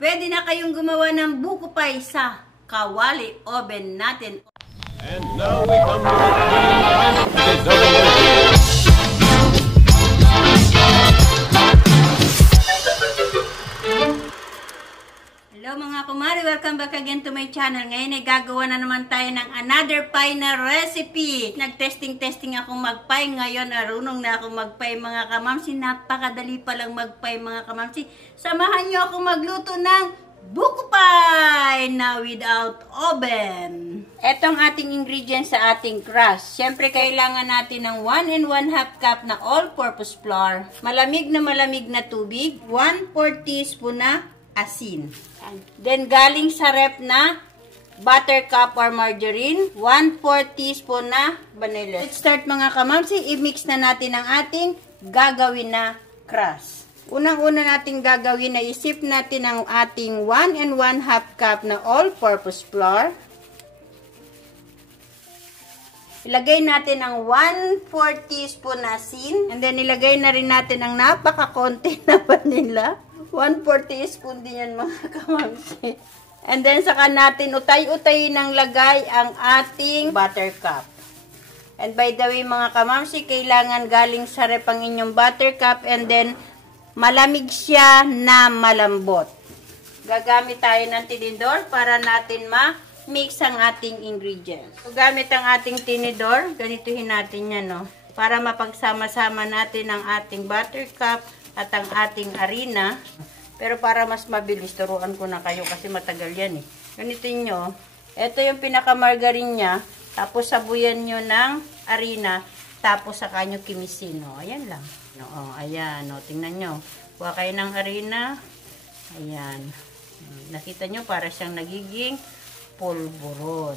Pwede na kayong gumawa ng buko pie sa kawali oven natin. And now we come to the double. Hello mga kumari, welcome back again to my channel. Ngayon ay gagawa na naman tayo ng another pie na recipe. Nag-testing akong mag-pie. Ngayon arunong na akong mag-pie mga kamamsi. Napakadali palang mag-pie mga kamamsi. Samahan nyo akong magluto ng buko pie na without oven. Etong ating ingredients sa ating crust. Siyempre kailangan natin ng 1 1/2 cup na all-purpose flour, malamig na tubig, 1/4 teaspoon na asin. Then galing sa ref na buttercup or margarine, 1/4 teaspoon na vanilla. Let's start mga kamamsi. I-mix na natin ang ating gagawin na crust. Unang-una natin gagawin na isip natin ang ating 1 1/2 cup na all-purpose flour. Ilagay natin ang 1/4 teaspoon na asin. And then ilagay na rin natin ang napaka-konti na vanilla. 1/4 teaspoon din yan mga kamamsi. And then saka natin utay-utayin ng lagay ang ating buttercup. And by the way mga kamamsi, kailangan galing sa ref ang inyong buttercup and then malamig siya na malambot. Gagamit tayo ng tinidor para natin ma-mix ang ating ingredients. So gamit ang ating tinidor, ganituhin natin yan no, para mapagsama-sama natin ang ating buttercup at ang ating harina. Pero para mas mabilis, turuan ko na kayo kasi matagal yan eh. Ganito nyo, ito yung pinaka-margarine nya, tapos sabuyan nyo ng harina, tapos saka nyo kimisin. O, ayan lang. O, ayan, o, tingnan nyo. Kuha kayo ng harina. Ayan. Nakita nyo, para siyang nagiging pulburon.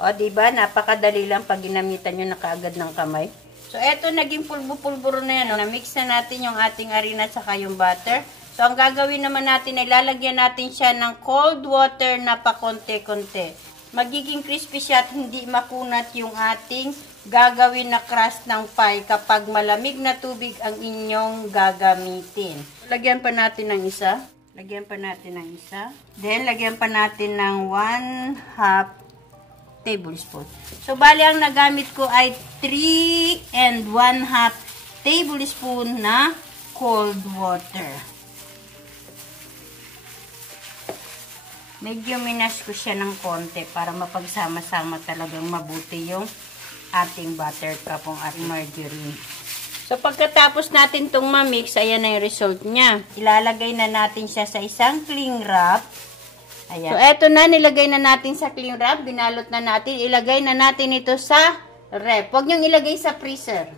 O, diba? Napakadali lang pag ginamitan nyo na kaagad ng kamay. So, eto naging pulbo-pulburo na yan. Na-mix na natin yung ating harina at saka yung butter. So, ang gagawin naman natin ay lalagyan natin siya ng cold water na pa konti-konti. Magiging crispy siya at hindi makunat yung ating gagawin na crust ng pie kapag malamig na tubig ang inyong gagamitin. Lagyan pa natin ng isa. Lagyan pa natin ng isa. Then, lagyan pa natin ng 1/2 tablespoon. So, bali ang nagamit ko ay 3 1/2 tablespoon na cold water. Medyo minas ko siya ng konti para mapagsama-sama talagang mabuti yung ating buttercup o ating margarine. So, pagkatapos natin itong ma-mix, ayan na yung result niya. Ilalagay na natin siya sa isang cling wrap. Ayan. So, eto na, nilagay na natin sa cling wrap. Binalot na natin. Ilagay na natin ito sa ref. Huwag niyong ilagay sa freezer.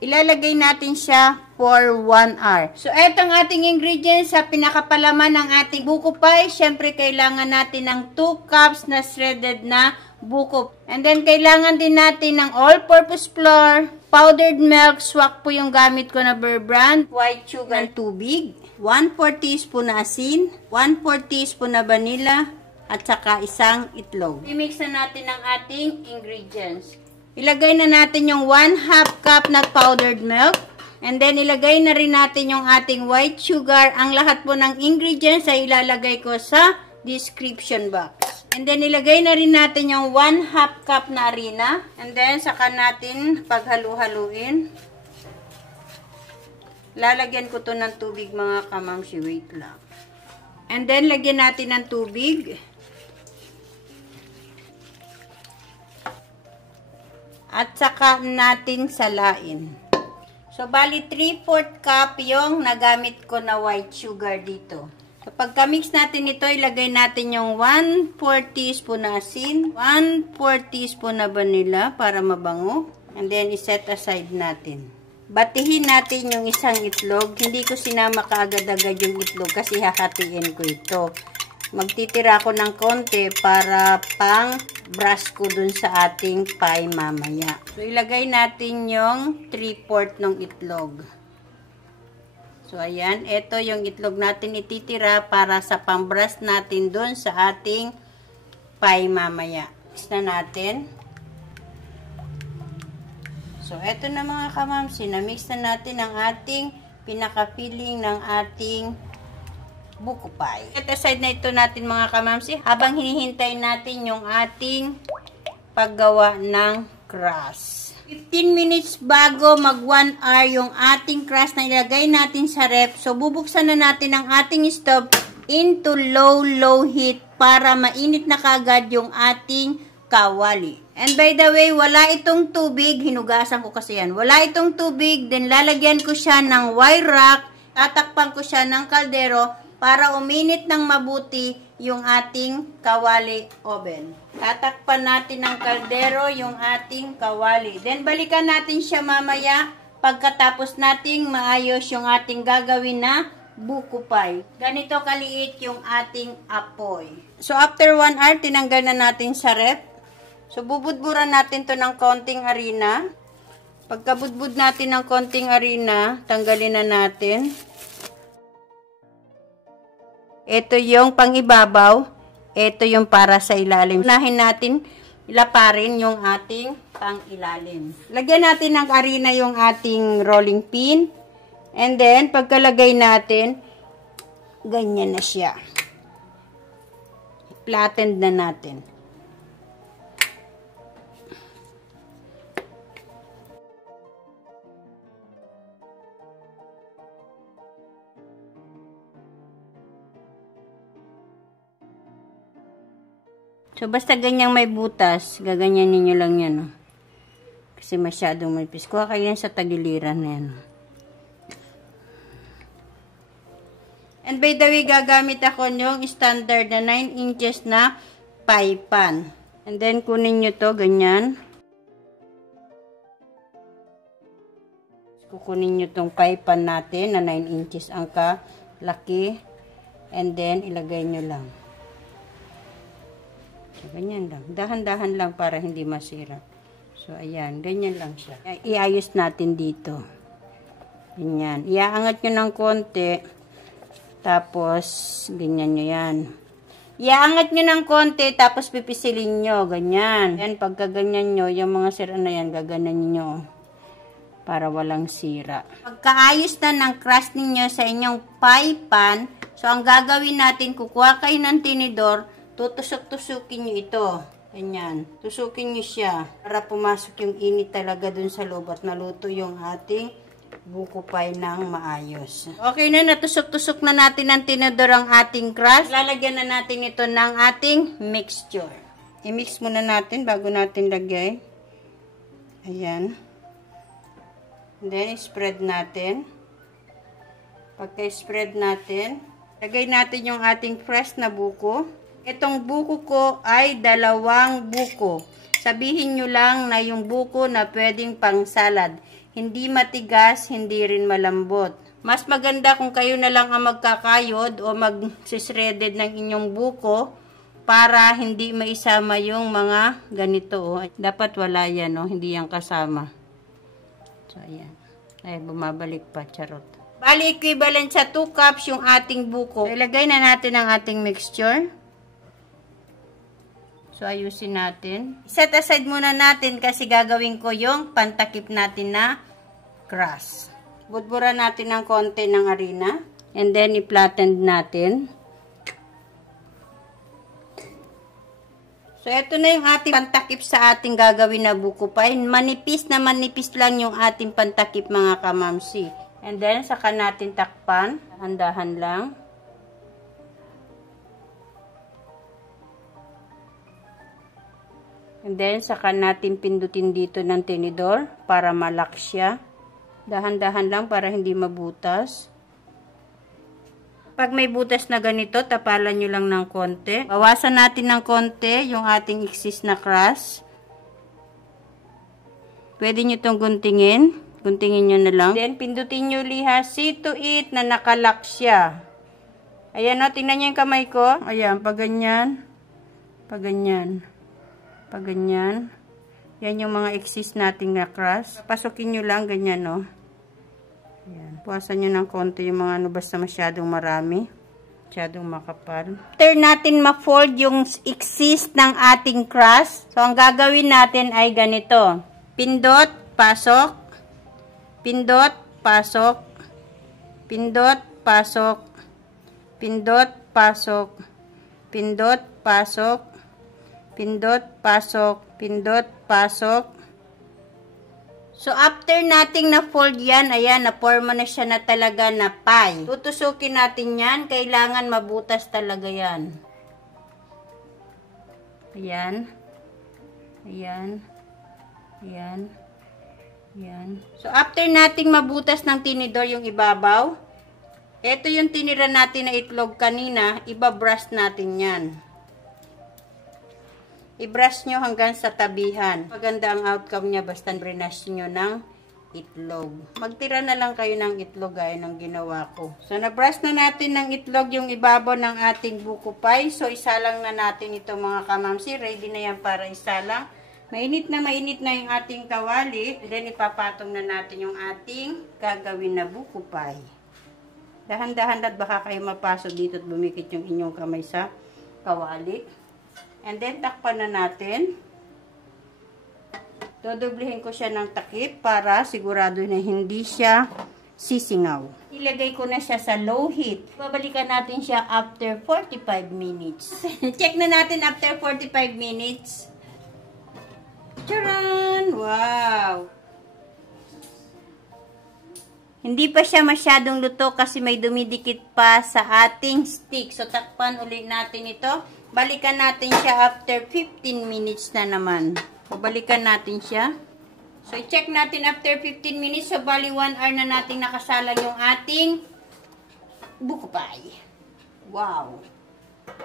Ilalagay natin siya for 1 hour. So, etong ating ingredients sa pinakapalaman ng ating buko pie. Siyempre, kailangan natin ng 2 cups na shredded na buko. And then, kailangan din natin ng all-purpose flour, powdered milk, swak po yung gamit ko na Bear Brand, white sugar, tubig, 1/4 teaspoon na asin, 1/4 teaspoon na vanilla, at saka isang itlog. I-mix na natin ang ating ingredients. Ilagay na natin yung 1/2 cup na powdered milk. And then, ilagay na rin natin yung ating white sugar. Ang lahat po ng ingredients ay ilalagay ko sa description box. And then, ilagay na rin natin yung 1/2 cup na harina. And then, saka natin paghalu-haluin. Lalagyan ko to ng tubig mga kamamsi. Wait lang. And then, lagyan natin ng tubig. At saka natin salain. So, bali 3/4 cup yung nagamit ko na white sugar dito. Kapag ka-mix natin ito, ilagay natin yung 1/4 teaspoon na asin, 1/4 teaspoon na vanilla para mabango. And then, iset aside natin. Batihin natin yung isang itlog. Hindi ko sinama kaagad-agad yung itlog kasi hahatiin ko ito. Magtitira ako ng konti para pang brush ko dun sa ating pie mamaya. So, ilagay natin yung 3/4 ng itlog. So, ayan. Ito yung itlog natin ititira para sa pang-brush natin dun sa ating pie mamaya. Mix na natin. So, eto na mga kamamsi. Na-mix na natin ang ating pinaka-filling ng ating buko pie. Set aside na ito natin mga kamamsi habang hinihintay natin yung ating paggawa ng crust. 15 minutes bago mag 1 hour yung ating crust na ilagay natin sa ref. So, bubuksan na natin ang ating stove into low heat para mainit na kagad yung ating kawali. And by the way, wala itong tubig. Hinugasan ko kasi yan. Wala itong tubig. Then, lalagyan ko siya ng wire rack. Tatakpan ko siya ng kaldero para uminit ng mabuti yung ating kawali oven. Tatakpan natin ng kaldero yung ating kawali. Then, balikan natin siya mamaya pagkatapos nating maayos yung ating gagawin na buko pie. Ganito kaliit yung ating apoy. So, after 1 hour, tinanggal na natin sa ref. So, bubudburan natin to ng konting harina. Pagkabudbud natin ng konting harina, tanggalin na natin. Ito yung pangibabaw. Ito yung para sa ilalim. Unahin natin ilaparin yung ating pang-ilalim. Lagyan natin ng harina yung ating rolling pin. And then, pagkalagay natin, ganyan na siya. Flattened na natin. So, basta ganyang may butas, gaganyan ninyo lang yan. Oh. Kasi masyadong manipis. Kuha kayo yan sa tagiliran na yan. And by the way, gagamit ako yung standard na 9 inches na pie pan. And then, kunin nyo to, ganyan. Kukunin nyo tong pie pan natin na 9 inches ang kalaki. And then, ilagay nyo lang. So, ganyan lang. Dahan-dahan lang para hindi masira. So, ayan. Ganyan lang siya. Iayos natin dito. Ganyan. Iaangat nyo ng konti. Tapos, ganyan nyo yan. Iaangat nyo ng konti. Tapos, pipisilin nyo. Ganyan. Yan, pagka ganyan nyo, yung mga sira na yan, gaganan nyo. Para walang sira. Pagkaayos na ng crust ninyo sa inyong pie pan, so, ang gagawin natin, kukuha kayo ng tinidor, tutusok-tusukin nyo ito. Ganyan. Tusukin nyo siya para pumasok yung init talaga dun sa loob at maluto yung ating buko pie ng maayos. Okay na, natusok-tusok na natin ng tinidor ang ating crust. Lalagyan na natin ito ng ating mixture. I-mix muna natin bago natin lagay. Ayan. And then, spread natin. Pagka-spread natin, lagay natin yung ating fresh na buko. Itong buko ko ay 2 buko. Sabihin nyo lang na yung buko na pwedeng pang salad. Hindi matigas, hindi rin malambot. Mas maganda kung kayo na lang ang magkakayod o mag-shredded ng inyong buko para hindi maisama yung mga ganito. Dapat wala yan, no? Hindi yan kasama. So, ayan. Ay, bumabalik pa. Charot. Bali, equivalent sa 2 cups yung ating buko. So, ilagay na natin ang ating mixture. So, ayusin natin. Set aside muna natin kasi gagawin ko yung pantakip natin na crust. Budburan natin ng konti ng harina. And then, i-flatten natin. So, ito na yung ating pantakip sa ating gagawin na buko pie. Manipis na manipis lang yung ating pantakip mga kamamsi. And then, saka natin takpan. Dahan-dahan lang. And then, saka natin pindutin dito ng tinidor para malak siya. Dahan-dahan lang para hindi mabutas. Pag may butas na ganito, tapalan nyo lang ng konti. Bawasan natin ng konti yung ating excess na crust. Pwede nyo itong guntingin. Guntingin nyo na lang. Then, pindutin nyo liha, see to it na nakalak siya. Ayan o, tingnan nyo yung kamay ko. Ayan, pag ganyan. Pag ganyan. Pag ganyan. Yan yung mga excess nating na crust. Pasukin nyo lang, ganyan o. Ayan. Puwasan nyo ng konti yung mga ano basta masyadong marami. Masyadong makapal. After natin ma-fold yung excess ng ating crust, so ang gagawin natin ay ganito. Pindot, pasok. Pindot, pasok. Pindot, pasok. pindot, pasok, pindot, pasok, pindot, pasok, pindot, pasok. So, after nating na-fold yan, ayan, na-forma na siya na talaga na pie. Tutusukin natin yan. Kailangan mabutas talaga yan. Ayan. Ayan. Ayan. Ayan. So, after nating mabutas ng tinidor yung ibabaw, ito yung tinira natin na itlog kanina, ibabrush natin yan. I-brush nyo hanggang sa tabihan. Maganda ang outcome niya basta brush nyo ng itlog. Magtira na lang kayo ng itlog gaya ng ginawa ko. So, na-brush na natin ng itlog yung ibabaw ng ating buko pie. So, isalang na natin ito mga kamamsi. Ready na yan para isalang. Mainit na yung ating kawali. Then, ipapatong na natin yung ating gagawin na buko pie. Dahan-dahan at baka kayo mapasok dito at bumikit yung inyong kamay sa kawali. And then, takpan na natin. Dodoblihin ko siya ng takip para sigurado na hindi siya sisingaw. Ilagay ko na siya sa low heat. Babalikan natin siya after 45 minutes. Check na natin after 45 minutes. Charan! Wow! Hindi pa siya masyadong luto kasi may dumidikit pa sa ating stick. So, takpan ulit natin ito. Balikan natin siya after 15 minutes na naman. Balikan natin siya. So, i-check natin after 15 minutes. So, bali 1 hour na natin nakasalang yung ating buko pie. Wow!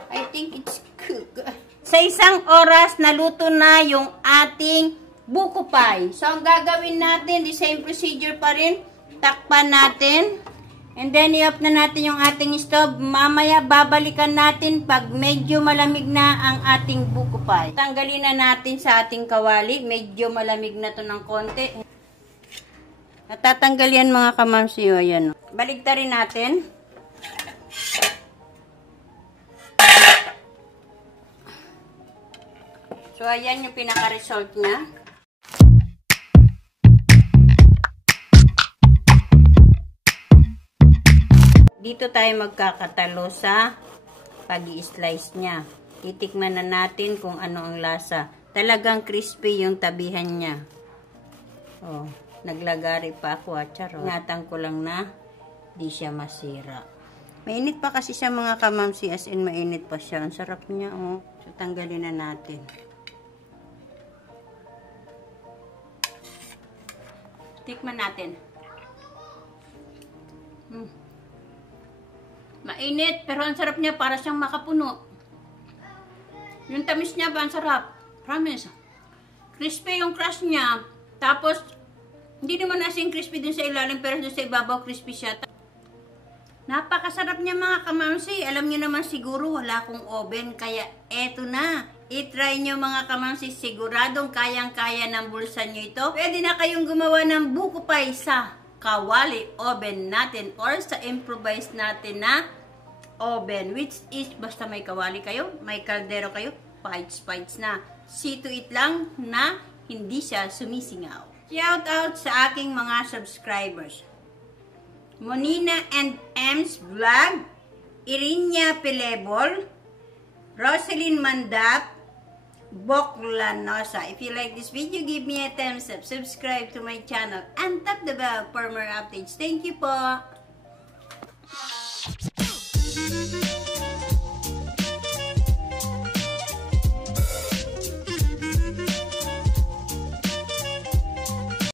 I think it's cooked. Sa isang oras, naluto na yung ating buko pie. So, ang gagawin natin, the same procedure pa rin. Takpan natin. And then, i-off na natin yung ating stove. Mamaya, babalikan natin pag medyo malamig na ang ating buko pie. Tanggalin na natin sa ating kawali. Medyo malamig na to ng konti. At tatanggal yan mga kamamsi. Ayan. Baligtarin natin. So, ayan yung pinaka-result niya. Dito tayo magkakatalo sa pag-i-slice niya. Titikman na natin kung ano ang lasa. Talagang crispy yung tabihan niya. Oh, naglagari pa ako at charot. Ingatan ko lang na di siya masira. Mainit pa kasi siya mga kamamsi, as in mainit pa siya. Ang sarap niya, oh. So, tanggalin na natin. Tikman natin. Mainit, pero ang sarap niya para siyang makapuno. Yung tamis niya ba, ang sarap. Promise. Crispy yung crust niya. Tapos, hindi naman asing crispy din sa ilalim, pero sa ibabaw crispy siya. Napakasarap niya mga kamamsi. Alam niyo naman siguro wala akong oven, kaya eto na. I-try nyo mga kamamsi. Siguradong kayang-kaya ng bulsa nyo ito. Pwede na kayong gumawa ng buko pie sa kawali oven natin or sa improvise natin na oven, which is basta may kawali kayo, may kaldero kayo, pites na. See to it lang na hindi siya sumisingaw. Shout out sa aking mga subscribers. Monina and M's Vlog, Irinya Pilebol, Roselyn Mandat, Boklanosa. If you like this video, give me a thumbs up, subscribe to my channel, and tap the bell for more updates. Thank you po!